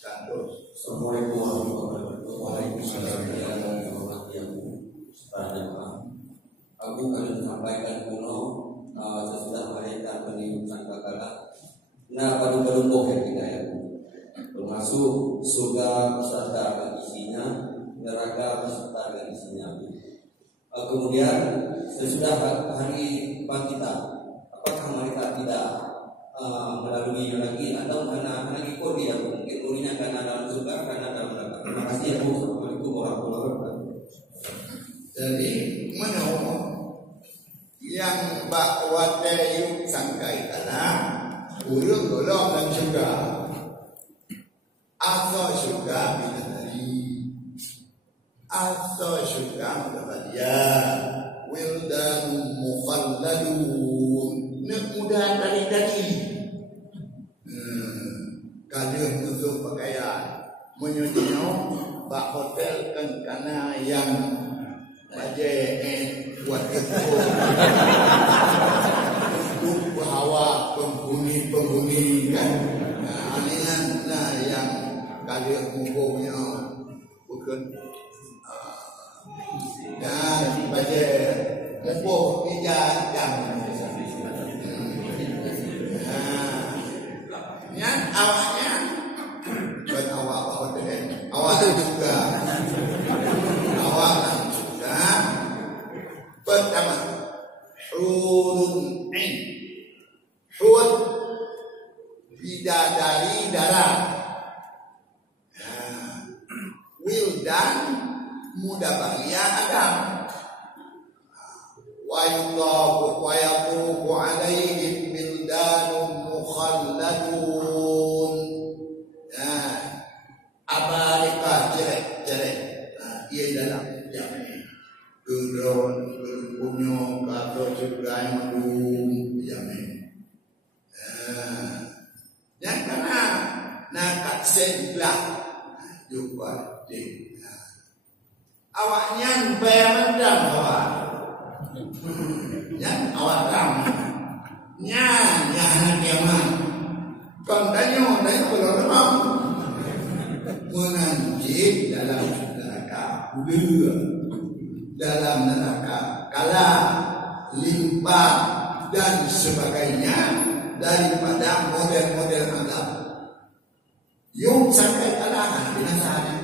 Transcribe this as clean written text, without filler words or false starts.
Assalamualaikum warahmatullahi wabarakatuh. Aku akan sampaikan kuno sesudah mereka meniupkan kakak. Nah, pada berumur kita ya, termasuk surga beserta dengan isinya, neraka beserta dengan isinya. Kemudian sesudah hari bangkit, apakah mereka tidak melalui lagi atau karena ikut dia mungkin dulunya karena dalam surga karena dalam neraka. Terima kasih ya. Assalamualaikum warahmatullahi wabarakatuh. Jadi menurut yang bakwa tayuk sangkai tanah urut golong dan juga atau juga bidadari atau juga mutabadia wildan mukhalladun mudah dari kadir tutup pakaian menyucinya bak hotel kan karena yang baje buat ketemu bahawa penghuni kan nah yang kadir hukumnya bukan dan baje hukum ijazah yang awalnya buat awal juga pertama hurun ain hur bidadari darah wildan muda bahagia Adam wa yuqafu alaihim bildanun mukhalladun abarika jerek ia dalam jamin gedron punya kata juga yang mendung jamin yang kena nak sebelah juga di awaknya bayar awak yang awak ram nya kiamat kontanyo dari pulau menanjik dalam neraka dalam neraka kala limpah dan sebagainya daripada model-model azab yung sampai kalahan binasanya